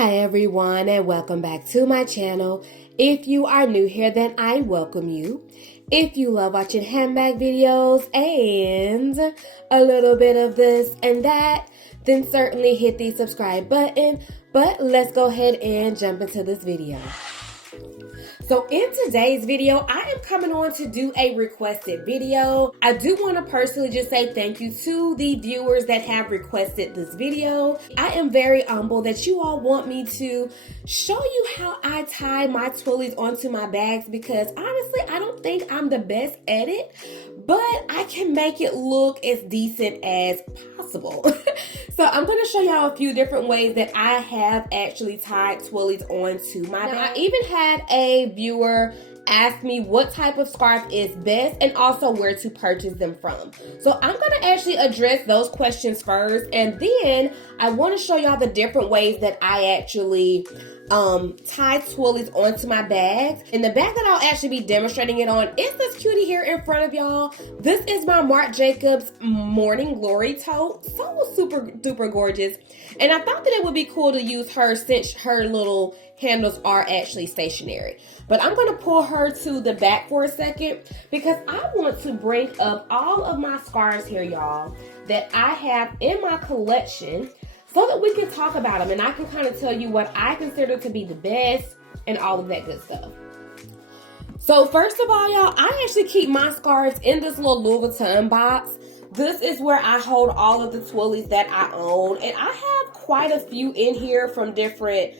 Hi everyone, and welcome back to my channel. If you are new here, then I welcome you. If you love watching handbag videos and a little bit of this and that, then certainly hit the subscribe button. But let's go ahead and jump into this video. So in today's video, I am coming on to do a requested video. I do want to personally just say thank you to the viewers that have requested this video. I am very humble that you all want me to show you how I tie my twillies onto my bags, because honestly, I don't think I'm the best at it, but I can make it look as decent as possible. So I'm going to show y'all a few different ways that I have actually tied twillies onto my bag. I even had a viewer ask me what type of scarf is best and also where to purchase them from. So I'm going to actually address those questions first, and then I want to show y'all the different ways that I actually tie twillies onto my bags. And the bag that I'll actually be demonstrating it on is this cutie here in front of y'all. This is my Marc Jacobs Morning Glory tote. So super duper gorgeous. And I thought that it would be cool to use her since her little handles are actually stationary. But I'm going to pull her to the back for a second because I want to bring up all of my scarves here, y'all, that I have in my collection, so that we can talk about them and I can kind of tell you what I consider to be the best and all of that good stuff. So first of all, y'all, I actually keep my scarves in this little Louis Vuitton box. This is where I hold all of the twillies that I own, and I have quite a few in here from different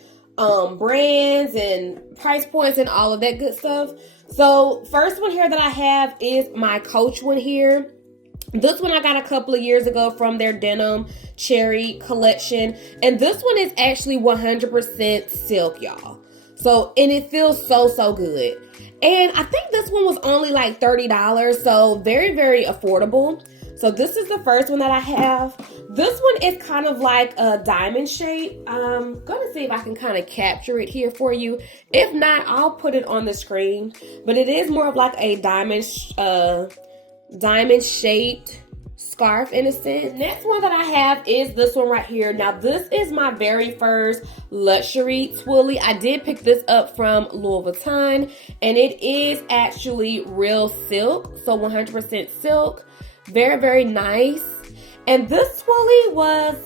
brands and price points and all of that good stuff. So first one here that I have is my Coach one here. This one I got a couple of years ago from their denim cherry collection. And this one is actually 100% silk, y'all. So, and it feels so good. And I think this one was only like $30. So very, very affordable. So this is the first one that I have. This one is kind of like a diamond shape. I'm gonna see if I can kind of capture it here for you. If not, I'll put it on the screen. But it is more of like a diamond shaped scarf in a sense. Next one that I have is this one right here. Now this is my very first luxury twilly. I did pick this up from Louis Vuitton, and it is actually real silk, so 100% silk. Very, very nice. And this twilly was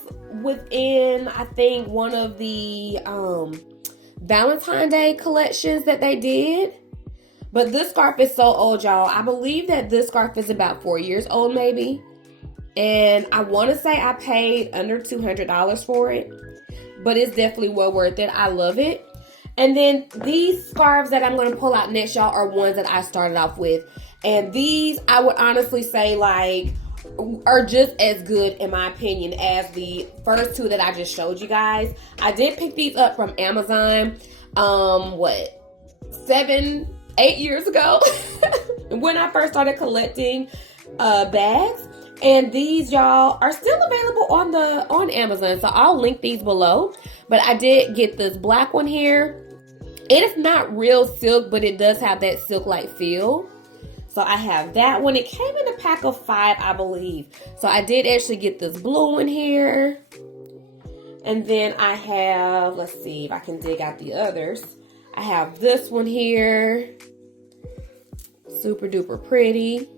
within, I think, one of the Valentine's Day collections that they did. But this scarf is so old, y'all. I believe that this scarf is about 4 years old, maybe. And I want to say I paid under $200 for it. But it's definitely well worth it. I love it. And then these scarves that I'm going to pull out next, y'all, are ones that I started off with. And these, I would honestly say, like, are just as good, in my opinion, as the first two that I just showed you guys. I did pick these up from Amazon, 7-8 years ago when I first started collecting bags. And these, y'all, are still available on Amazon, so I'll link these below. But I did get this black one here. It is not real silk, but it does have that silk-like feel. So I have that one. It came in a pack of 5, I believe. So I did actually get this blue one here. And then I have, let's see if I can dig out the others. I have this one here. Super duper pretty.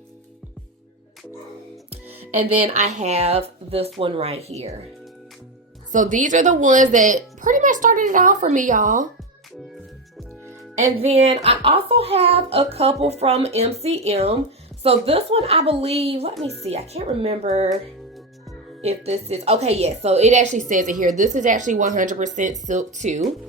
And then I have this one right here. So these are the ones that pretty much started it off for me, y'all. And then I also have a couple from MCM. So this one, I believe, let me see. I can't remember if this is, okay, yes. So it actually says it here. This is actually 100% silk too.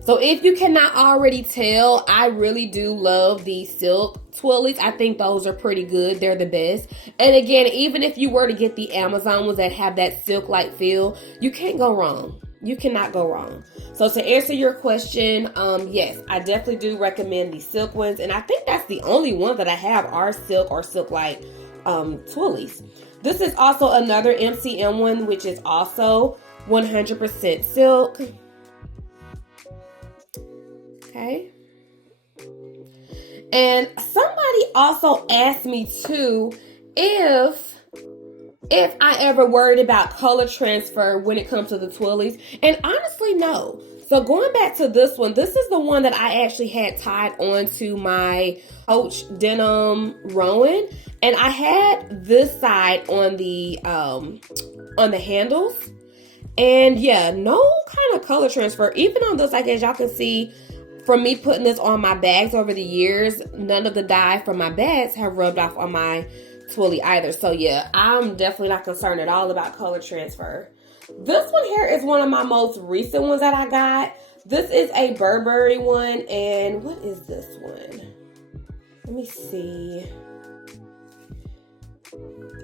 So if you cannot already tell, I really do love the silk twillies. I think those are pretty good. They're the best. And again, even if you were to get the Amazon ones that have that silk-like feel, you can't go wrong. You cannot go wrong. So to answer your question, yes, I definitely do recommend the silk ones. And I think that's the only one that I have are silk or silk-like twillies. This is also another MCM one, which is also 100% silk. Okay. And somebody also asked me too if I ever worried about color transfer when it comes to the twillies. And honestly, no. So going back to this one, this is the one that I actually had tied onto my Coach denim Rowan, and I had this side on the handles. And yeah, no kind of color transfer. Even on this, like as y'all can see, from me putting this on my bags over the years, none of the dye from my bags have rubbed off on my Twillie either. So yeah, I'm definitely not concerned at all about color transfer. This one here is one of my most recent ones that I got. This is a Burberry one, and what is this one? Let me see.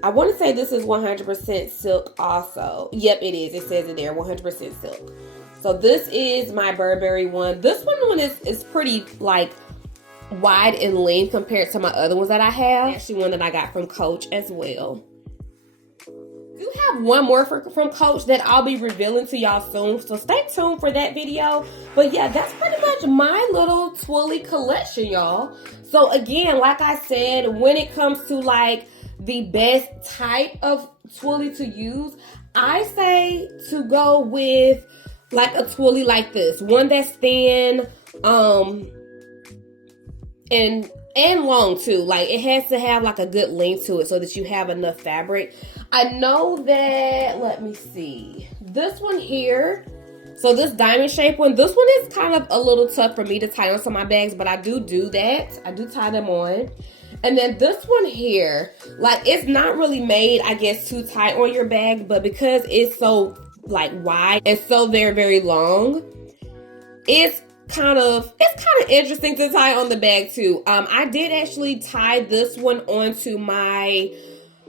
I want to say this is 100% silk also. Yep, it is. It says it there, 100% silk. So this is my Burberry one. This one is pretty like wide in length compared to my other ones that I have. Actually, one that I got from Coach as well. I do have one more from Coach that I'll be revealing to y'all soon, so stay tuned for that video. But yeah, that's pretty much my little Twillie collection, y'all. So again, like I said, when it comes to like the best type of Twillie to use, I say to go with like a Twillie like this, one that's thin, and long too. Like it has to have like a good length to it so that you have enough fabric. I know that, let me see, this one here, so this diamond shape one, this one is kind of a little tough for me to tie on some of my bags, but I do that. I do tie them on. And then this one here, like it's not really made, I guess, too tight on your bag, but because it's so like wide and so very, very long, it's kind of interesting to tie on the bag too. I did actually tie this one onto my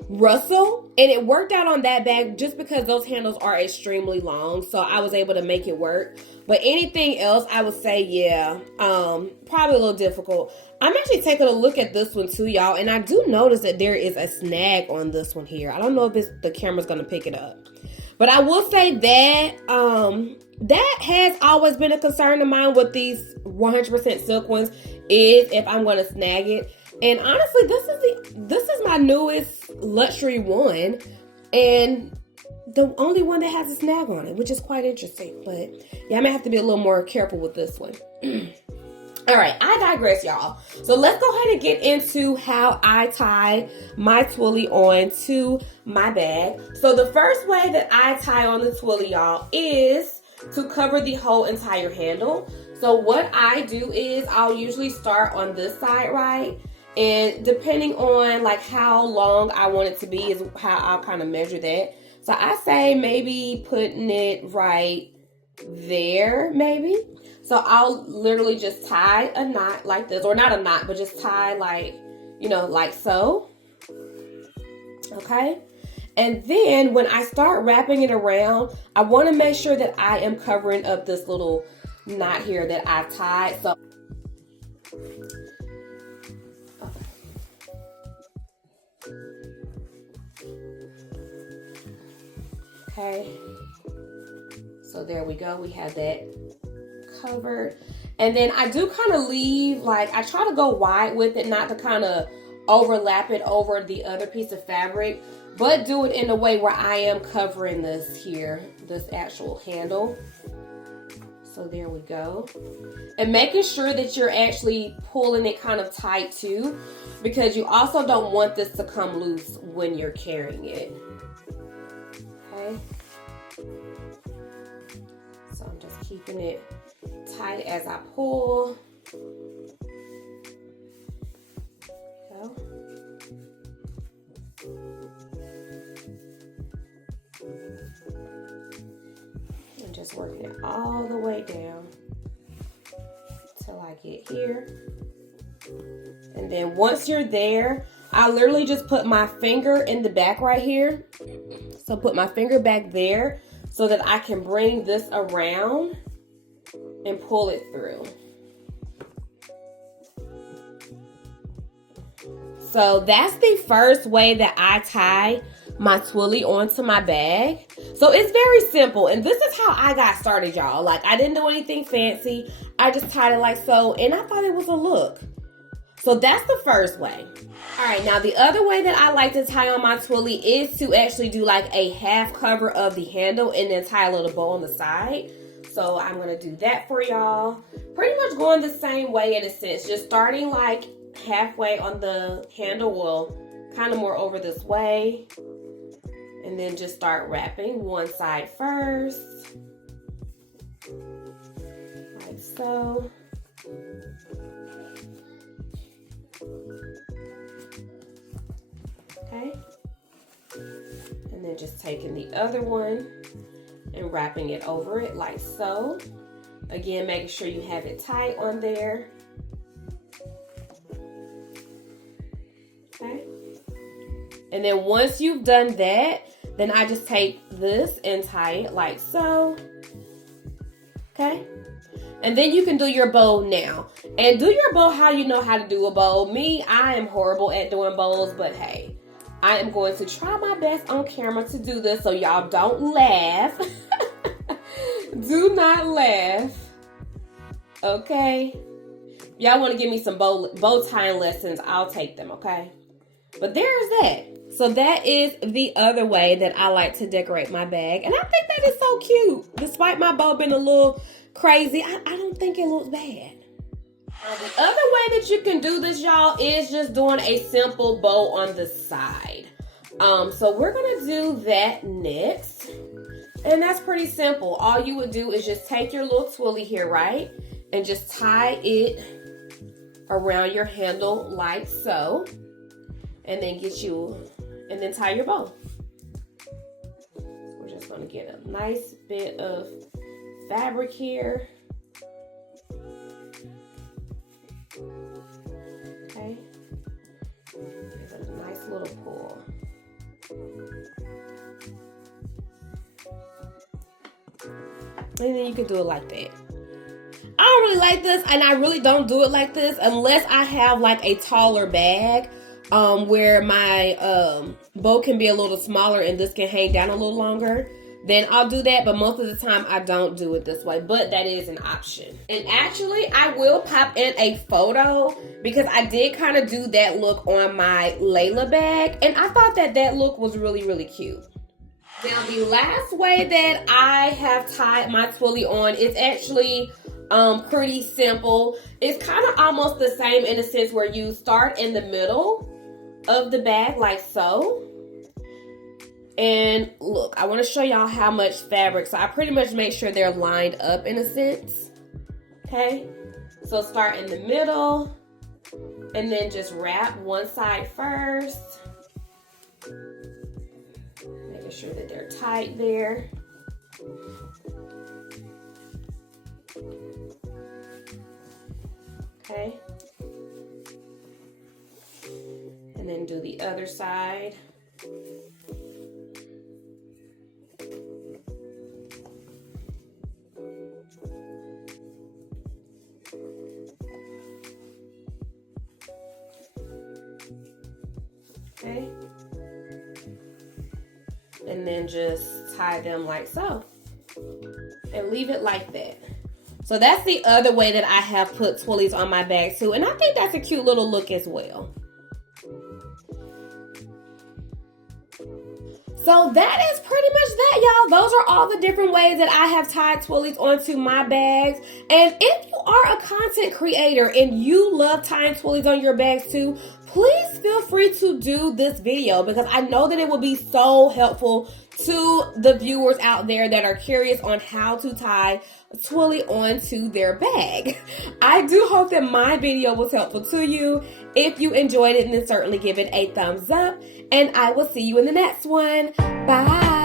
Russell, and it worked out on that bag just because those handles are extremely long, so I was able to make it work. But anything else, I would say, yeah, probably a little difficult. I'm actually taking a look at this one too, y'all, and I do notice that there is a snag on this one here. I don't know if the camera's gonna pick it up, but I will say that that has always been a concern of mine with these 100% silk ones, is if I'm gonna snag it. And honestly, this is my newest luxury one, and the only one that has a snag on it, which is quite interesting. But yeah, I may have to be a little more careful with this one. All right, I digress, y'all. So let's go ahead and get into how I tie my Twillie on to my bag. So the first way that I tie on the Twillie, y'all, is to cover the whole entire handle. So what I do is I'll usually start on this side, right? And depending on like how long I want it to be is how I'll kind of measure that. So I say maybe putting it right there, maybe. So I'll literally just tie a knot like this, or not a knot, but just tie like, you know, like so. Okay. And then when I start wrapping it around, I want to make sure that I am covering up this little knot here that I tied. So okay, so there we go, we have that covered. And then I do kind of leave, like I try to go wide with it, not to kind of overlap it over the other piece of fabric, but do it in a way where I am covering this here, this actual handle. So there we go. And making sure that you're actually pulling it kind of tight too, because you also don't want this to come loose when you're carrying it. Okay. So I'm just keeping it tight as I pull. Go. And just working it all the way down till I get here. And then once you're there, I literally just put my finger in the back right here. So put my finger back there so that I can bring this around and pull it through. So that's the first way that I tie my Twillie onto my bag. So it's very simple, and this is how I got started, y'all. Like, I didn't do anything fancy. I just tied it like so, and I thought it was a look. So that's the first way. All right, now the other way that I like to tie on my Twillie is to actually do like a half cover of the handle and then tie a little bow on the side. So So I'm going to do that for y'all. Pretty much going the same way in a sense. Just starting like halfway on the handle, well, kind of more over this way. And then just start wrapping one side first. Like so. Okay. And then just taking the other one and wrapping it over it like so. Again, making sure you have it tight on there. Okay. And then once you've done that, then I just take this and tie it like so. Okay. And then you can do your bow now. And do your bow how you know how to do a bow. Me, I am horrible at doing bows, but hey, I am going to try my best on camera to do this so y'all don't laugh. Do not laugh. Okay? Y'all want to give me some bow tying lessons, I'll take them, okay? But there's that. So that is the other way that I like to decorate my bag. And I think that is so cute. Despite my bow being a little crazy, I don't think it looks bad. The other way that you can do this, y'all, is just doing a simple bow on the side. So we're gonna do that next. And that's pretty simple. All you would do is just take your little twilly here, right? And just tie it around your handle like so. And then and then tie your bow. We're just gonna get a nice bit of fabric here. Okay. Give it a nice little pull. And then you can do it like that. I don't really like this, and I really don't do it like this unless I have like a taller bag where my bow can be a little smaller and this can hang down a little longer. Then I'll do that, but most of the time I don't do it this way, but that is an option. And actually, I will pop in a photo because I did kind of do that look on my Layla bag, and I thought that that look was really, really cute. Now, the last way that I have tied my twilly on is actually pretty simple. It's kind of almost the same in a sense where you start in the middle of the bag like so. And look, I want to show y'all how much fabric. So I pretty much make sure they're lined up in a sense. Okay. So start in the middle and then just wrap one side first. Making sure that they're tight there. Okay. And then do the other side. Okay. And then just tie them like so. And leave it like that. So that's the other way that I have put twillies on my bag too. And I think that's a cute little look as well. So that is pretty much that, y'all. Those are all the different ways that I have tied twillies onto my bags. And if you are a content creator and you love tying twillies on your bags too, please feel free to do this video because I know that it will be so helpful to the viewers out there that are curious on how to tie a twilly onto their bag. I do hope that my video was helpful to you. If you enjoyed it, then certainly give it a thumbs up. And I will see you in the next one. Bye.